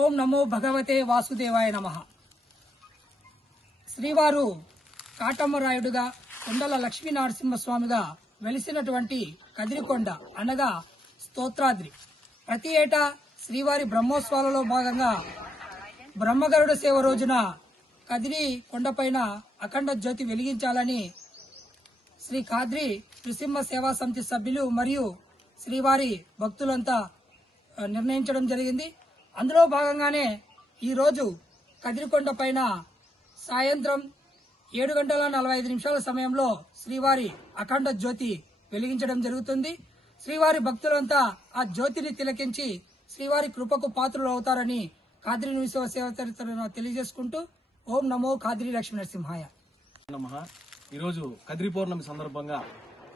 ఓం నమో భగవతే వాసుదేవాయ నమః. శ్రీవారు కాటమ్మరాయుడుగా కొండల లక్ష్మీ నరసింహస్వామిగా వెలిసినటువంటి కదిరికొండ అనగా స్తోత్రాద్రి. ప్రతి ఏటా శ్రీవారి బ్రహ్మోత్సవాలలో భాగంగా బ్రహ్మగరుడ సేవ రోజున కదిరి కొండపైన అఖండ జ్యోతి వెలిగించాలని శ్రీ ఖాద్రి నృసింహ సేవా సమితి సభ్యులు మరియు శ్రీవారి భక్తులంతా నిర్ణయించడం జరిగింది. అందులో భాగంగానే ఈరోజు కదిరికొండ పైన సాయంత్రం 7:45 సమయంలో శ్రీవారి అఖండ జ్యోతి వెలిగించడం జరుగుతుంది. శ్రీవారి భక్తులంతా ఆ జ్యోతిని తిలకించి శ్రీవారి కృపకు పాత్రులు అవుతారని ఖాద్రి నృసింహ సేవ చరిత్రను తెలియజేసుకుంటూ ఓం నమో ఖాద్రి లక్ష్మీ నరసింహాయ నమః. ఈరోజు కదిరి పౌర్ణమి సందర్భంగా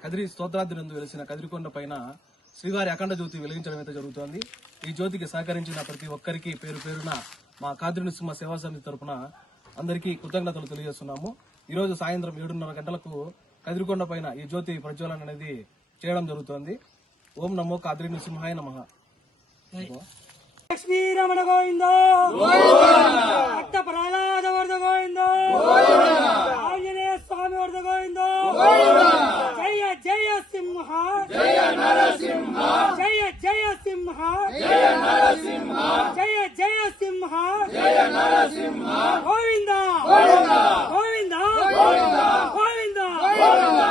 కదిరి స్తోత్రాద్రి నందు వెలిసిన కదిరికొండ పైన శ్రీవారి అఖండ జ్యోతి వెలిగించడం అయితే జరుగుతోంది. ఈ జ్యోతికి సహకరించిన ప్రతి ఒక్కరికి పేరు పేరున మా ఖాద్రి నృసింహ సేవా సమితి తరపున అందరికీ కృతజ్ఞతలు తెలియజేస్తున్నాము. ఈ రోజు సాయంత్రం 7:30 గంటలకు కదిరికొండ పైన ఈ జ్యోతి ప్రజ్వలన అనేది చేయడం జరుగుతోంది. ఓం నమో ఖాద్రి నృసింహాయ నమః. లక్ష్మీ రమణ గోవింద భక్త ప్రహ్లాద వరద గోవింద ఆంజనేయ స్వామి వరద గోవింద జయ జయ సింహ జయ నరసింహ జయ జయ సింహ జయ నరసింహ జయ జయ సింహ జయ నరసింహ గోవింద గోవింద గోవింద గోవింద గోవింద గోవింద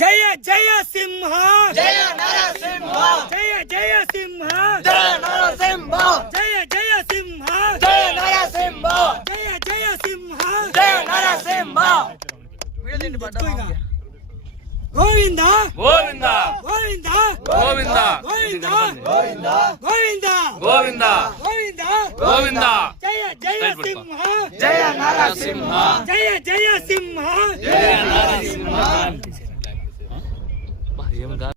జయ జయ సింహ జయ నరసింహ జయ జయ సింహ జయ నరసింహ జయ జయ సింహ జయ నరసింహ జయ జయ సింహ జయ నరసింహ గోవింద గోవింద గోవింద గోవింద గోవింద గోవింద గోవింద గోవింద గోవింద గోవింద జయ జయ సింహ జయ నరసింహ జయ జయ సింహ జయ నరసింహ